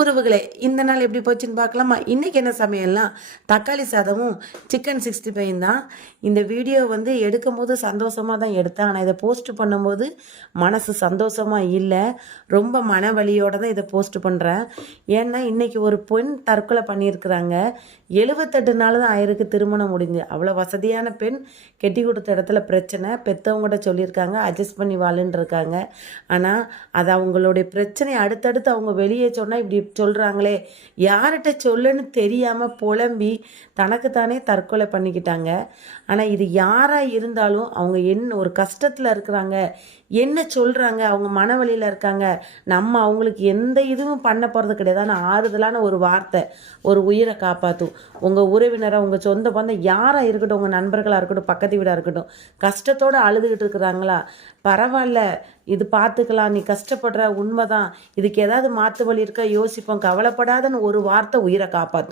உறவுகளே இந்த நாள் எப்படி போச்சுன்னு பார்க்கலாமா? இன்றைக்கி என்ன சமையல்லாம் தக்காளி சாதமும் சிக்கன் சிக்ஸ்டி ஃபைவ் தான். இந்த வீடியோ வந்து எடுக்கும் போது சந்தோஷமாக தான் எடுத்தேன். ஆனால் இதை போஸ்ட் பண்ணும்போது மனசு சந்தோஷமாக இல்லை. ரொம்ப மன வலியோடு தான் இதை போஸ்ட் பண்ணுறேன் ஏன்னா இன்றைக்கி ஒரு பெண் தற்கொலை பண்ணியிருக்கிறாங்க. எழுபத்தெட்டு நாள் தான் ஆயிருக்கு திருமணம் முடிஞ்சு. அவ்வளோ வசதியான பெண் கெட்டி கொடுத்த இடத்துல பிரச்சனை. பெற்றவங்ககிட்ட சொல்லியிருக்காங்க அட்ஜஸ்ட் பண்ணி வாழுன்னு இருக்காங்க. ஆனால் அது அவங்களுடைய பிரச்சனை. அடுத்தடுத்து அவங்க வெளியே சொன்னால் இப்படி சொல்கிறாங்களே யார்கிட்ட சொல்லுன்னு தெரியாமல் புலம்பி தனக்குத்தானே தற்கொலை பண்ணிக்கிட்டாங்க. ஆனால் இது யாராக இருந்தாலும் அவங்க என்ன ஒரு கஷ்டத்தில் இருக்கிறாங்க. என்ன சொல்கிறாங்க அவங்க மனவழியில் இருக்காங்க. நம்ம அவங்களுக்கு எந்த இதுவும் பண்ண போகிறது கிடையாது. ஆனால் ஆறுதலான ஒரு வார்த்தை. ஒரு உயிரை காப்பாற்றும் உங்கள் உறவினரை உங்கள் சொந்த பந்தம் யாராக இருக்கட்டும் உங்கள் நண்பர்களாக இருக்கட்டும் பக்கத்து வீடாக இருக்கட்டும் கஷ்டத்தோடு அழுதுகிட்டு இருக்கிறாங்களா? பரவாயில்ல. இது பார்த்துக்கலாம் நீ கஷ்டப்படுற உண்மைதான். இதுக்கு ஏதாவது மாற்று வழி இருக்கா? யோசிப்போம். கவலைப்படாதன்னு ஒரு வார்த்தை உயிரை காப்பாற்றும்